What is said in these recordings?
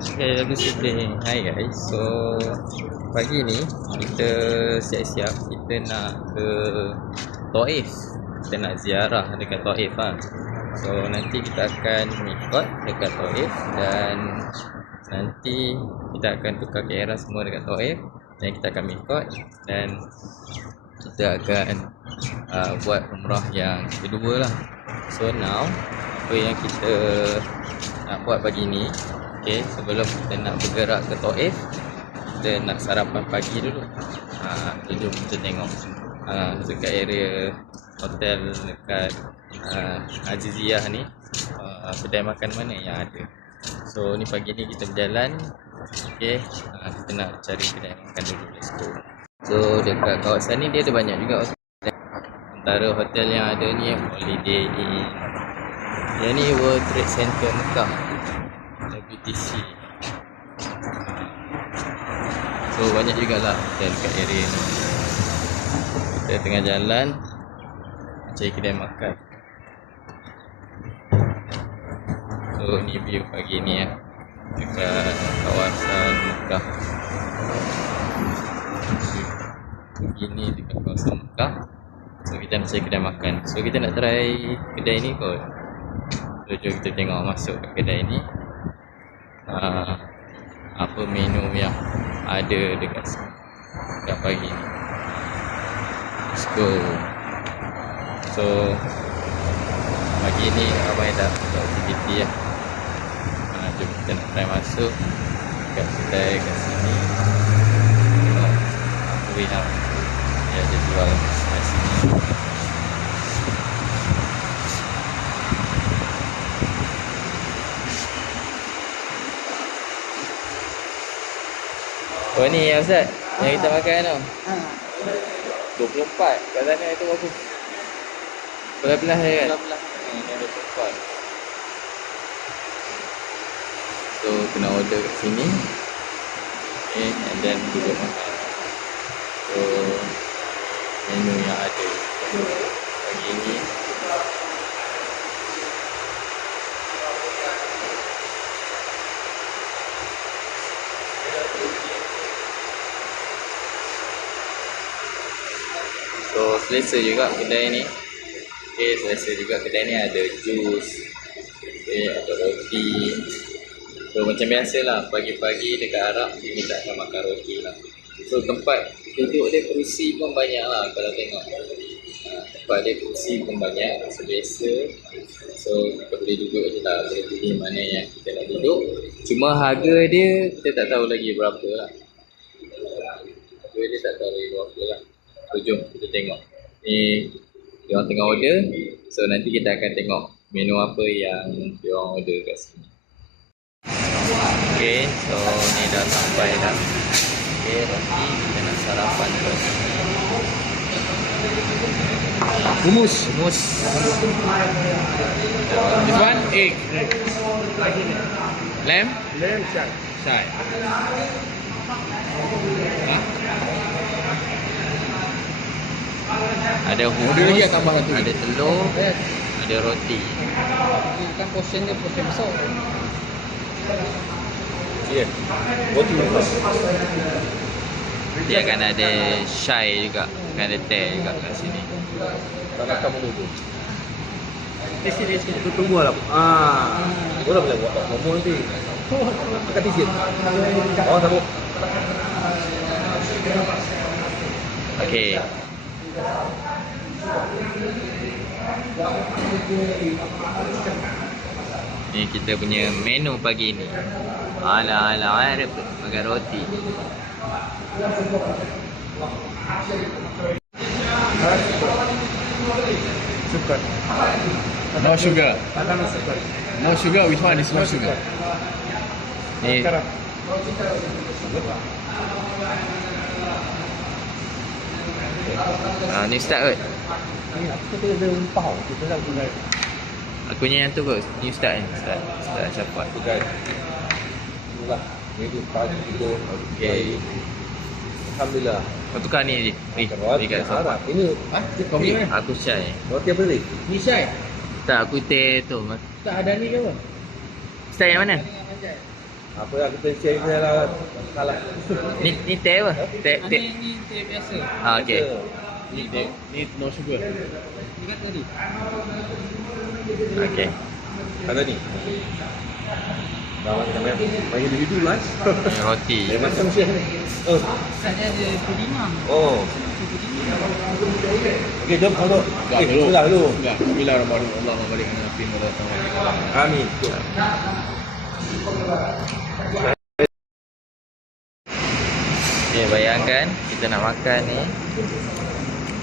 Okay, lagu sedih. Hai guys. So, pagi ni kita siap-siap kita nak ke Taif. Kita nak ziarah dekat Taif lah. So, nanti kita akan mikot dekat Taif dan nanti kita akan tukar kamera semua dekat Taif dan kita akan mikot dan kita akan uh, buat umrah yang kedua lah. So now apa yang kita nak buat pagi ni Okay, sebelum kita nak bergerak ke Taif Kita nak sarapan pagi dulu. Ha, Jom kita tengok. Ha, Dekat area hotel dekat ha, Aziziyah ni ha, Kedai makan mana yang ada. So ni pagi ni kita berjalan. Okay, ha, kita nak cari kedai makan dulu. Let's go. So dekat kawasan ni dia ada banyak juga hotel. Antara hotel yang ada ni Holiday Inn. Yang ni World Trade Center Mekah WTC So banyak jugalah hotel kat area ni. Kita tengah jalan Cari kedai makan. So ni view pagi ni ya Dekat kawasan Mekah. Begini dekat kawasan Mekah. So kita nak cari kedai makan. So kita nak try kedai ni kot. So jom kita tengok masuk kat kedai ni uh, apa menu yang ada dekat dekat pagi ni. Let's go. So pagi ni ramai dah buat aktiviti lah. Uh, jom kita nak try masuk kat kedai kat sini. Tengok kuih lah. Dia ada jual kat sini. Oh ni ya Ustaz Yang kita makan tu. Ha, 24 Kat sana itu berapa? Belah-belah dia kan? belah-belah. Ni ni 24 So kena order kat sini. Okay and then duduk makan. So Menu yang ada. Pagi ni So selesa juga kedai ni. Okay selesa juga kedai ni ada jus Okay ada roti. So macam biasa lah pagi-pagi dekat Arab dia minta akan makan roti lah. So tempat duduk dia kerusi pun banyak lah kalau tengok. Ha, Tempat dia kerusi pun banyak biasa So kita boleh duduk je lah boleh pilih mana yang kita nak duduk. Cuma harga dia kita tak tahu lagi berapa lah. Harga dia tak tahu lagi berapa lah So jom kita tengok. Ni dia orang tengah order So nanti kita akan tengok menu apa yang dia orang order kat sini. Okay so ni dah sampai dah. Okay nanti kita nak sarapan sini Humus. Humus This one egg. Lamb? Lamb shank. Sai Ada humus Ada lagi tambah satu. Ada telur Ada roti Kan portion dia portion besar. Yeah. Roti humus. Dia akan ada Shai juga Akan ada teh juga kat sini Tak nak kamu tu. Isi ni sikit tu tunggu lah. Ah. Kau dah boleh buat tak ngomong nanti. Makan tisit. Oh, sambung. Okay Ni kita punya menu pagi ni Ala ala Arab makan roti Sugar. No sugar. No sugar. Which one is no sugar? Ni Ah, ni start kot Ni aku tu ada empau. Kita dah guna. Aku punya yang tu kot Ni start kan Start Start cepat Sugar. Inilah. Ini tu pagi kita. Okay Alhamdulillah. Kau tukar ni je Ni Roti Ni kat. Ini Ha? Kau beli mana? Aku Syai roti apa ni? Ni Syai. Tak aku teh tu Tak ada ni ke apa? Start yang mana? Apa lah kita share lah salah. Ni ni teh apa? Teh Ah, teh. Ni ni teh biasa. Ah okey. Ni ni ni no sugar. Ni kan tadi. Okey. Ada ni. Dah macam mana? Bagi individu lah. Ni roti. Lain macam share ni. Oh. Saya ada pudina. Oh. Okey, jom kalau. Dah Eh, dulu. sudah dulu. Bismillahirrahmanirrahim. Allahumma barik lana fi ma razaqtana. Amin. Okay, bayangkan kita nak makan ni.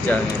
Jangan.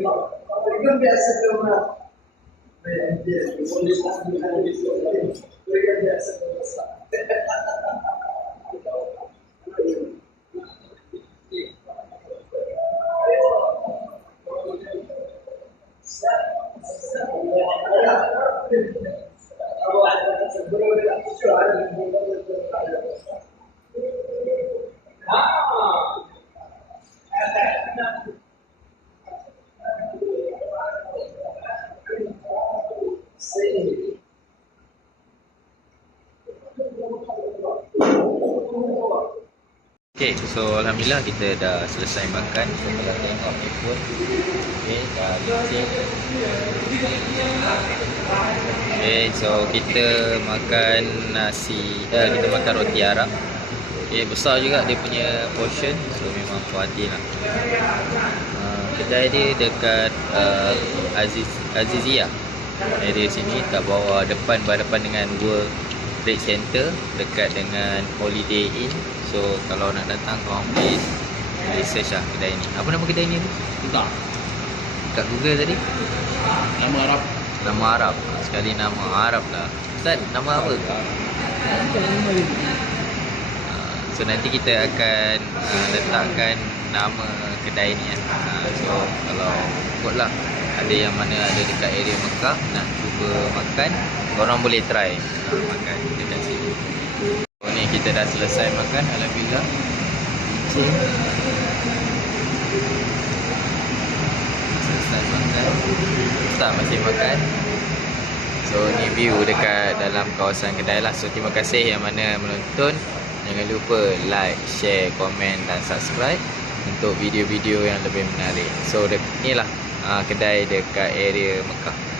Yo voy a hacerle una. Voy a hacerle una. Okay, so Alhamdulillah kita dah selesai makan. So kalau tengok ni pun. Okay, dah licin Okay, so kita makan nasi eh, Kita makan roti Arab Okay, besar juga dia punya portion So memang puas hati lah. Uh, Kedai dia dekat uh, Aziz Azizia. Area sini kat bawah depan berhadapan dengan World Trade Center dekat dengan Holiday Inn. So kalau nak datang korang boleh boleh search lah kedai ni. Apa nama kedai ni tu? Tak. Kat Google tadi. Nama Arab. Nama Arab. Sekali nama Arab lah. Ustaz, nama apa? Uh, so nanti kita akan uh, letakkan nama kedai ni. Uh, so kalau ikutlah ada yang mana ada dekat area Mekah nak cuba makan, korang boleh try uh, makan kita dah selesai makan alhamdulillah. Okey. Selesai makan. kita masih makan. So ni view dekat dalam kawasan kedai lah. So terima kasih yang mana menonton. Jangan lupa like, share, komen dan subscribe untuk video-video yang lebih menarik. So dek, inilah uh, ah, kedai dekat area Mekah.